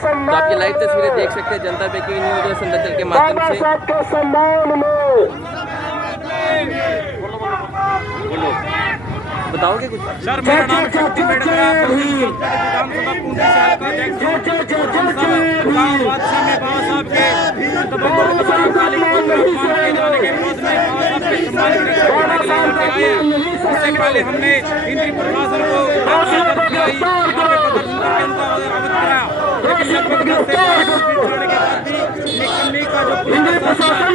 तो आप ये लाइव तस्वीरें देख सकते हैं जनता ब्रेकिंग न्यूज संध्याचल के माध्यम से। बताओगे कुछ? सर, मेरा नाम शक्ति मेडकर है, विधानसभा पूंडी से हल्का अध्यक्ष हूं। गांव बादशाह में बाबा साहब के तबक्कुल काली अपमान किए जाने के विरोध में बाबा साहब के सम्मान की रक्षा करने के लिए यहाँ पे आए हैं। उससे पहले हमने केंद्रीय प्रशासन को प्रदर्शन करके उनका अवगत कराया, लेकिन लगभग 10 से 12 फीट जाने के बाद भी निकम्मी का जो पुलिस प्रशासन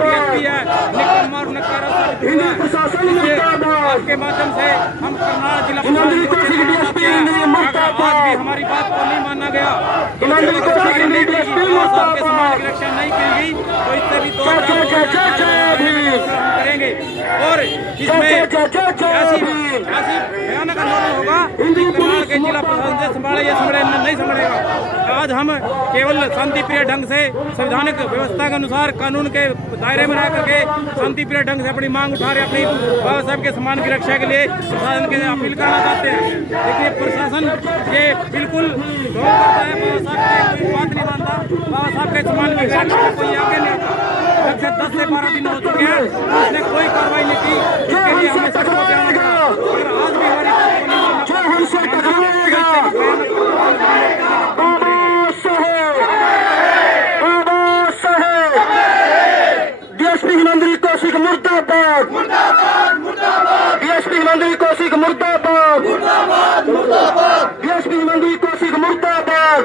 डीएसपी है निकम्मा और नकारा साबित हुआ है। आपके माध्यम से हम करनाल जिला प्रशासन को चेतावनी देते हैं, अगर आज भी हमारी बात को नहीं माना गया, बाबा साहब के सम्मान की रक्षा नहीं की गई, तो इससे भी 2 करेंगे। और इसमें ऐसी भयानक आंदोलन होगा कि करनाल के जिला प्रशासन से संभाले या नहीं संभालेगा। आज हम केवल शांति प्रिय ढंग से संवैधानिक व्यवस्था के अनुसार कानून के दायरे में रह करके शांति प्रिय ढंग से अपनी मांग उठा रहे, अपनी बाबा साहब के सम्मान की रक्षा के लिए प्रशासन के अपील करना चाहते हैं। देखिए, प्रशासन ये बिल्कुल ढोंग करता है, बाबा साहब की कोई बात नहीं मानता, बाबा साहब के सम्मान की रक्षा कोई आगे नहीं आता। जब से 10 से 12 दिन हो चुके हैं, उसने कोई कार्रवाई नहीं की, इसके लिए हमें सख्त बयान करा। अगर आज भी हमारी डीएसपी हिमंद्री कौशिक मुर्दाबाद, डीएसपी हिमंद्री कौशिक मुर्दाबाद, डीएसपी हिमंद्री कौशिक मुर्दाबाद,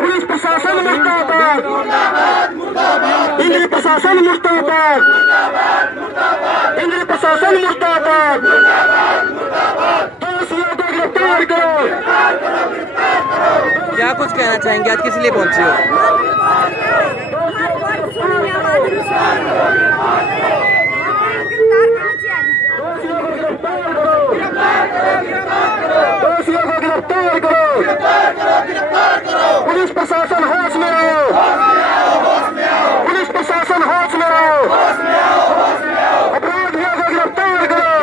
पुलिस प्रशासन मुर्दाबाद, केंद्रीय प्रशासन मुर्दाबाद, केंद्रीय प्रशासन मुर्दाबाद, दोषियों को गिरफ्तार करो। क्या कुछ कहना चाहेंगे? आज किस लिए पहुंचे हो? दोषियों को गिरफ्तार करो। पुलिस प्रशासन होश में रहो, पुलिस प्रशासन होश में रहो, अपराधियों को गिरफ्तार करो,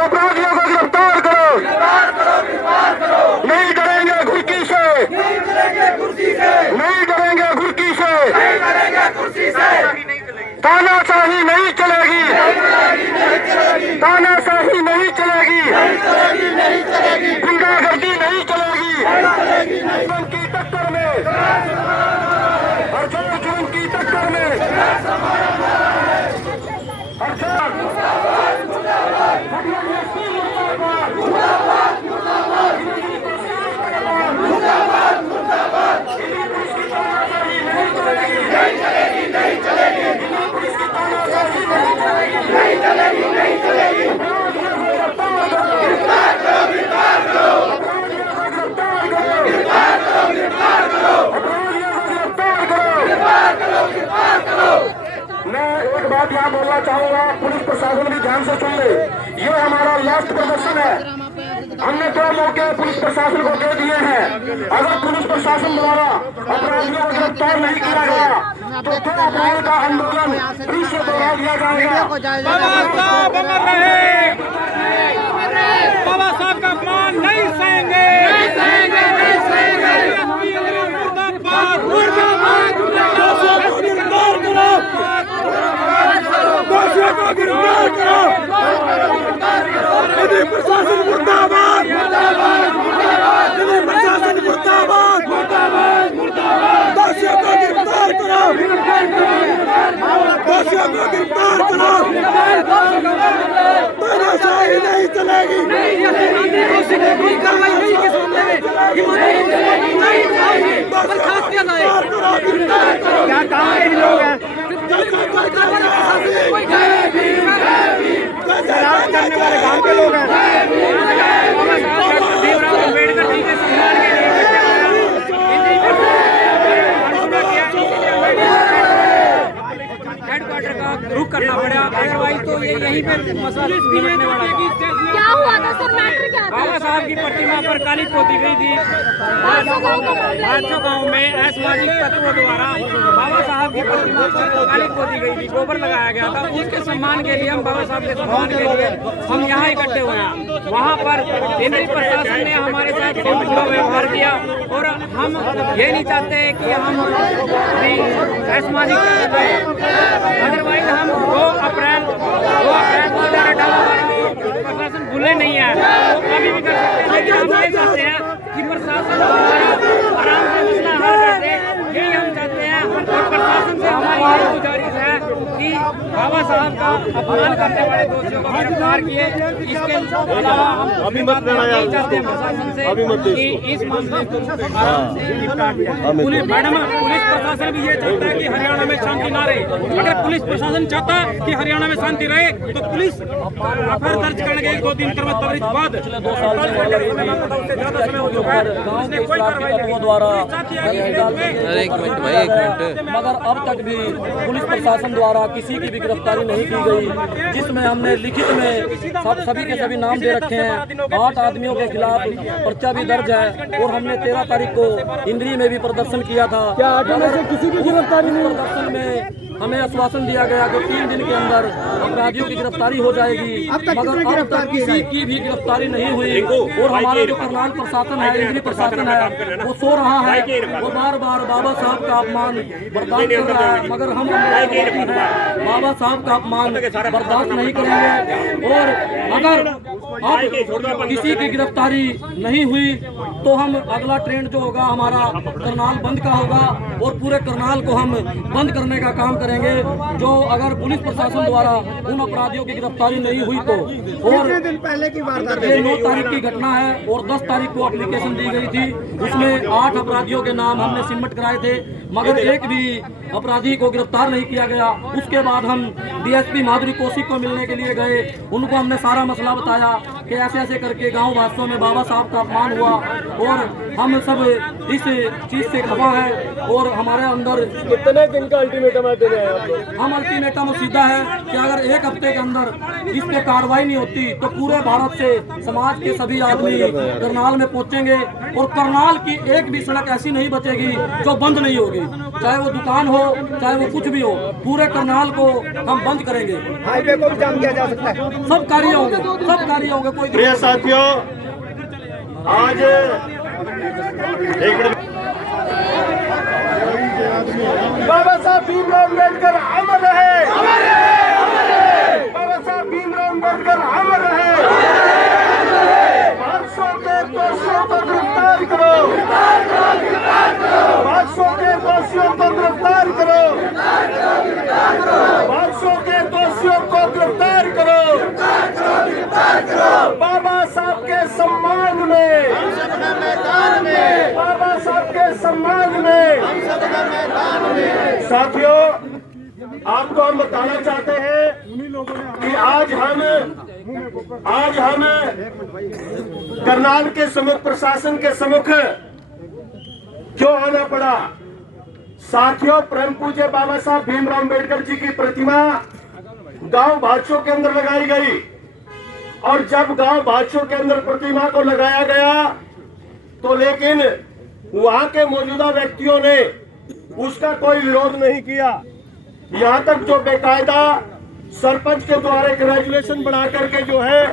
अपराधियों को गिरफ्तार करो। नहीं डरेंगे घुड़की से, नहीं डरेंगे घुड़की से, तानाशाही नहीं चलेगी, तानाशाही नहीं चलेगी, गुंडागर्दी नहीं चलेगी। जुर्म की टक्कर में, हर जुर्म की टक्कर में, मैं एक बात यहाँ बोलना चाहूंगा, पुलिस प्रशासन भी ध्यान से सुन ले। ये हमारा लास्ट प्रदर्शन है, हमने 2 मौके पुलिस प्रशासन को दे दिए हैं। अगर पुलिस प्रशासन द्वारा अपराधियों को गिरफ्तार नहीं किया गया तो 2 अप्रैल का आंदोलन फिर से दोहरा दिया जाएगा। बाबा साहब अमर रहे, बाबा साहब का अपमान नहीं सहेंगे, नहीं सहेंगे, नहीं सहेंगे। मुर्दाबाद, मुर्दाबाद, दोषियों को गिरफ्तार करो, केंद्रीय प्रशासन मुर्दाबाद, केंद्रीय प्रशासन मुर्दाबाद, दोषियों को गिरफ्तार करो, दोषियों को गिरफ्तार करो। तानाशाही नहीं चलेगी, कोई कार्रवाई नहीं की सामने में, क्या कहाँ के लोग हैं करने वाले गांव के लोग हैं। हेडक्वार्टर का रुख करना पड़ा, अदरवाइज तो ये यहीं पे मसला। क्या हुआ था सर? मैटर क्या था? बाबा साहब की प्रतिमा पर काली पोती गई थी। भादसों गांव में असामाजिक तत्वों द्वारा बाबा साहब की प्रतिमा पर काली पोती गई थी, गोबर लगाया गया था। उसके सम्मान के लिए हम बाबा साहब के सम्मान के लिए हम यहाँ इकट्ठे हुए हैं। वहाँ पर केंद्रीय प्रशासन ने हमारे साथ बहुत बुरा व्यवहार किया और हम ये नहीं चाहते कि हम असामाजिक अदरवाइज हम 2 अप्रैल 2018 प्रशासन भूले नहीं है, वो कभी भी कर सकते हैं। लेकिन हम ये चाहते हैं कि प्रशासन आराम से मसला हल कर दे, यही हम चाहते हैं। और प्रशासन से हमारी ये गुजारिश है कि बाबा साहब का अपमान करने वाले दोषियों को गिरफ्तार किए। इसके अलावा हम यही चाहते हैं प्रशासन से कि इस मामले को आराम से निपटा दिया। पुलिस प्रशासन भी ये चाहता है कि हरियाणा में शांति ना रहे। अगर पुलिस प्रशासन चाहता है कि हरियाणा में शांति रहे तो पुलिस एफआईआर दर्ज करने के 2 दिन त्वरित बाद उससे ज्यादा समय हो चुका है, उसने कोई कार्रवाई नहीं द्वारा अरे एक मिनट भाई, एक मिनट। मगर अब तक भी पुलिस प्रशासन द्वारा किसी की भी गिरफ्तारी नहीं की गई, जिसमें हमने लिखित में सभी के सभी नाम दे रखे हैं। 8 आदमियों के खिलाफ पर्चा भी दर्ज है और हमने 13 तारीख को इंद्री में भी प्रदर्शन किया था। क्या आगे में से किसी की गिरफ्तारी नहीं? प्रदर्शन में हमें आश्वासन दिया गया कि 3 दिन के अंदर अपराधियों की गिरफ्तारी हो जाएगी, मगर अब तक किसी की भी गिरफ्तारी नहीं हुई। और हमारा जो करनाल प्रशासन है, इंद्री प्रशासन है, वो सो रहा है, वो बार बार बाबा साहब का अपमान बर्दाश्त कर रहा है। मगर हम बाबा साहब का अपमान बर्दाश्त नहीं करेंगे। और अगर अब किसी की गिरफ्तारी नहीं हुई तो हम अगला ट्रेंड जो होगा हमारा करनाल बंद का होगा और पूरे करनाल को हम बंद करने का काम करेंगे। जो अगर पुलिस प्रशासन द्वारा उन अपराधियों की गिरफ्तारी नहीं हुई तो। और दिन पहले की वारदात ये 9 तारीख की घटना है और 10 तारीख को एप्लीकेशन दी गई थी। उसमें 8 अपराधियों के नाम हमने सबमिट कराए थे, मगर एक भी अपराधी को गिरफ्तार नहीं किया गया। उसके बाद हम डीएसपी माधुरी कौशिक को मिलने के लिए गए, उनको हमने सारा मसला बताया कि ऐसे ऐसे करके गांव भादसों में बाबा साहब का अपमान हुआ और हम सब इस चीज से खफा है। और हमारे अंदर कितने दिन का अल्टीमेटम है देने आए? हम अल्टीमेटम सीधा है कि अगर 1 हफ्ते के अंदर इस पे कार्रवाई नहीं होती तो पूरे भारत से समाज के सभी आदमी करनाल में पहुंचेंगे और करनाल की एक भी सड़क ऐसी नहीं बचेगी जो बंद नहीं होगी, चाहे वो दुकान हो चाहे वो कुछ भी हो। पूरे करनाल को हम बंद करेंगे, हाईवे को भी जाम किया जा सकता है। सब कार्य होंगे, सब कार्य होंगे। कोई प्रिय साथियों, आज बाबा साहब भीमराव अम्बेडकर अमर रहे, बाबा साहब भीमराव अम्बेडकर अमर रहे। 500 के दोषियों को गिरफ्तार करो, 500 के दोषियों को गिरफ्तार करो, 500 के दोषियों को गिरफ्तार करो। बाबा साहब के सम्मान में, बाबा साहब के सम्मान में। साथियों, आपको हम बताना चाहते हैं कि आज हम करनाल के सम्मुख, प्रशासन के सम्मुख क्यों आना पड़ा। साथियों, परम पूज्य बाबा साहब भीमराव अम्बेडकर जी की प्रतिमा गांव भादसों के अंदर लगाई गई और जब गांव भादसों के अंदर प्रतिमा को लगाया गया तो लेकिन वहां के मौजूदा व्यक्तियों ने उसका कोई विरोध नहीं किया। यहां तक जो बेकायदा सरपंच के द्वारा एक रेजुलेशन बना करके जो है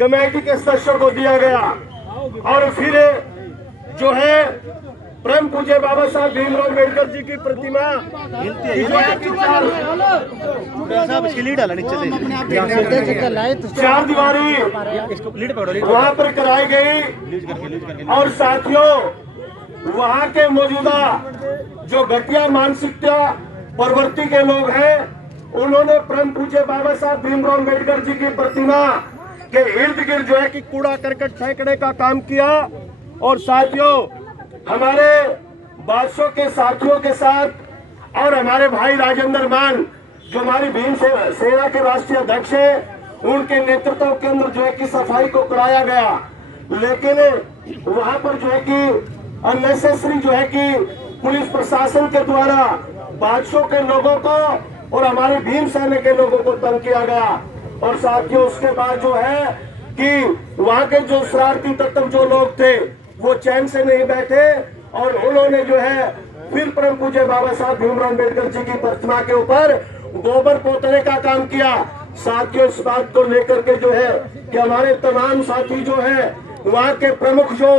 कमेटी के सदस्यों को दिया गया और फिर जो है परम पूज्य बाबा साहब भीमराव अम्बेडकर जी की प्रतिमा चार दीवारी वहां पर कराई गई। और साथियों, वहां के मौजूदा जो घटिया मानसिकता प्रवृत्ति के लोग हैं, उन्होंने परम पूज्य बाबा साहब भीमराव अम्बेडकर जी की प्रतिमा के इर्द गिर्द जो है कि कूड़ा करकट फेंकने का काम किया। और साथियों, हमारे भादसों के साथियों के साथ और हमारे भाई राजेंद्र मान जो हमारी भीम सेना के राष्ट्रीय अध्यक्ष है, उनके नेतृत्व के अंदर जो है कि सफाई को कराया गया। लेकिन वहां पर जो है कि अननेसेसरी जो है कि पुलिस प्रशासन के द्वारा भादसों के लोगों को और हमारे भीम सेना के लोगों को तंग किया गया। और साथियों, उसके बाद जो है कि वहां के जो शरारती तत्व जो लोग थे वो चैन से नहीं बैठे और उन्होंने जो है फिर परम पूज्य बाबा साहब भीमराव अम्बेडकर जी की प्रतिमा के ऊपर गोबर पोतने का काम किया। साथियों, इस बात को लेकर के जो है कि हमारे तमाम साथी जो है वहाँ के प्रमुख जो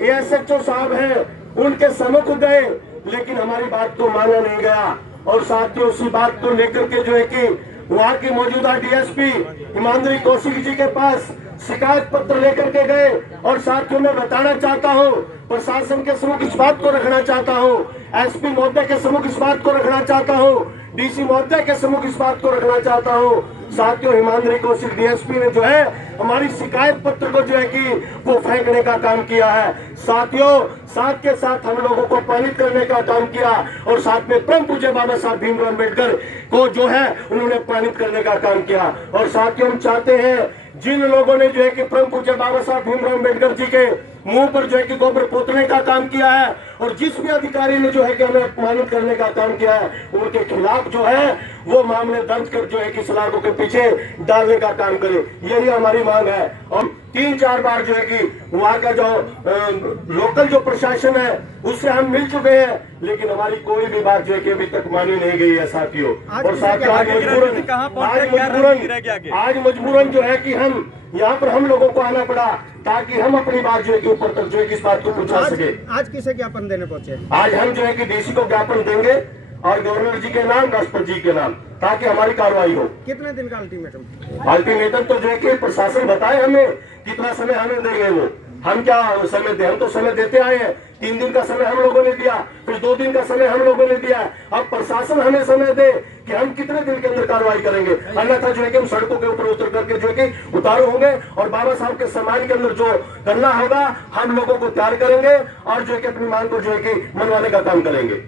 एएसएचओ साहब हैं उनके सम्मुख गए, लेकिन हमारी बात को माना नहीं गया। और साथियों, उसी बात को लेकर के जो है कि वहाँ की मौजूदा डीएसपी हिमांद्री कौशिक जी के पास शिकायत पत्र लेकर के गए। और साथियों, मैं बताना चाहता हूँ, प्रशासन के सम्मुख इस बात को रखना चाहता हूँ, एसपी महोदय के सम्मुख इस बात को रखना चाहता हूँ, डीसी महोदय के सम्मुख इस बात को रखना चाहता हूँ। साथियों, हिमांद्री कौशिक डीएसपी ने जो है हमारी शिकायत पत्र को जो है कि वो फेंकने का काम किया है। साथियों, साथ के साथ हम लोगों को अपमानित करने का काम किया और साथ में परम पूज्य बाबा साहब भीमराव अम्बेडकर को जो है उन्होंने अपमानित करने का काम किया। और साथियों, हम चाहते हैं जिन लोगों ने जो है कि परम पूज्य बाबा साहब भीमराव अम्बेडकर जी के मुंह पर जो है कि गोबर पोतने का काम किया है और जिस भी अधिकारी ने जो है कि हमें अपमानित करने का काम किया है उनके खिलाफ जो है वो मामले दर्ज कर जो है कि सलाखों के पीछे डालने का काम करे, यही हमारी मांग है। और 3-4 बार जो है कि वहाँ का जो लोकल जो प्रशासन है उससे हम मिल चुके हैं, लेकिन हमारी कोई भी बात जो है कि अभी तक मानी नहीं गई है साथियों। और साथियों, आज मजबूरन जो है कि हम यहाँ पर हम लोगों को आना पड़ा ताकि हम अपनी बात जो है कि ऊपर तक जो है कि इस बात को पहुंचा सके। आज किसे ज्ञापन देने पहुंचे? आज हम जो है कि डीसी को ज्ञापन देंगे और गवर्नर जी के नाम, राष्ट्रपति जी के नाम, ताकि हमारी कार्रवाई हो। कितने दिन का अल्टीमेटम? अल्टीमेटम तो जो है कि प्रशासन बताए हमें कितना समय हमें देंगे वो, हम क्या समय दे, हम तो समय देते आए हैं। 3 दिन का समय हम लोगों ने दिया, फिर 2 दिन का समय हम लोगों ने दिया। अब प्रशासन हमें समय दे कि हम कितने दिन के अंदर कार्रवाई करेंगे, अन्यथा जो है कि हम सड़कों के ऊपर उतर करके जो है कि उतारू होंगे और बाबा साहब के सम्मान के अंदर जो करना होगा हम लोगों को तैयार करेंगे और जो है कि अपनी मांग को जो है कि मनवाने का काम करेंगे।